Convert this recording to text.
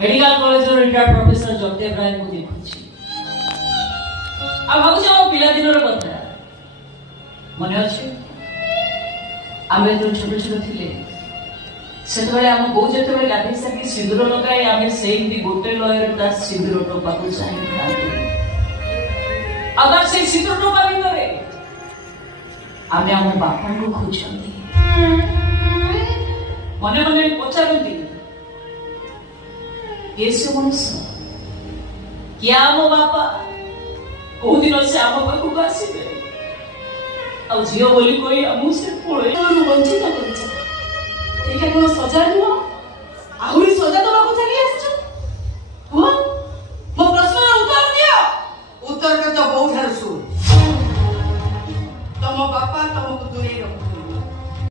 medical college retired professor Jagdev Rai को देखुची आ भाबुछ हम पिला दिनर कथा मन अछि आमे तो छोट छोट थिले सेतबेले हम बो जेतबेले गाधी सकी सिंदूर लगाई आमे सेही गोटे लयर ता सिंदूर टोपा को चाहि अगर से सिंदूर टोपा भितरे आमे हम बापा को खोजंती मने मने पचारंती येसु मनुष्य क्या मो बापा को दिन से आम पाखक आसबे आ झील बोली कोई आमु से पळे वंचित कर एटा कोन सजा नुह आहुरी सजा दबा को चली आछो हो मो प्रश्न उत्तर दियो उत्तर के तो बहुत हर सुन तम बापा तुमको दूरे रखो